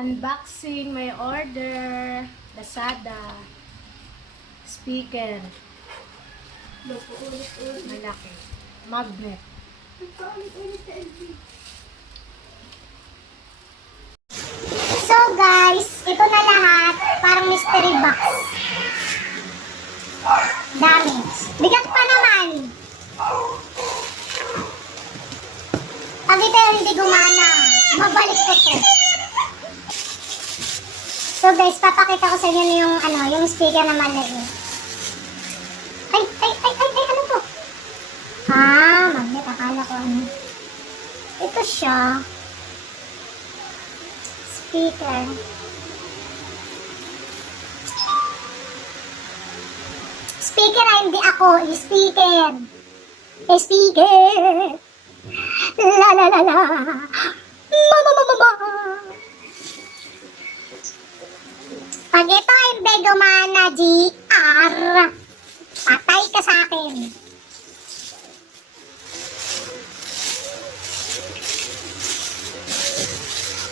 Unboxing my order. Lazada. Speaker. Malaki. Magnet. So guys, ito na lahat. Parang mystery box. Dami. Bigat pa naman. Pag ito hindi gumana, mabalik ko to. So guys, papakita ko sa inyo yung yung speaker na maliit. Ay, ano to? Magnet, akala ko ano. Ito siya. Speaker. Speaker hindi ako. Speaker. Speaker. La la la la. Mama. Pag ito hindi gumana, GR. Patay ka sa akin.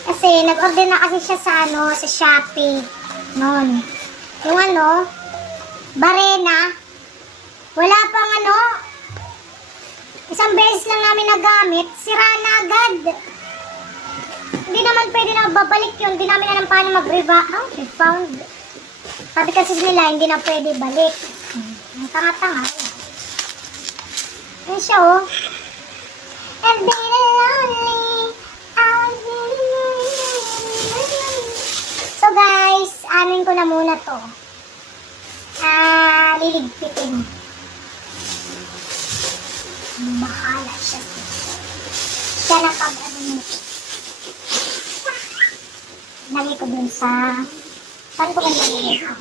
Kasi nag-order na kasi siya sa sa Shopee noon. Yung Barena. Wala pang isang beses lang namin nagamit, sira na agad. Hindi naman pwede na babalik yun. Hindi namin alam paano mag-refund. Sabi kasi nila, hindi na pwede balik. Ang tanga-tanga. Yan siya And be lonely. So guys, anin ko na muna to. Liligpitin. Bahala siya. Siya na lagay ko dun sa... Saan ko ganyan nilagay ko?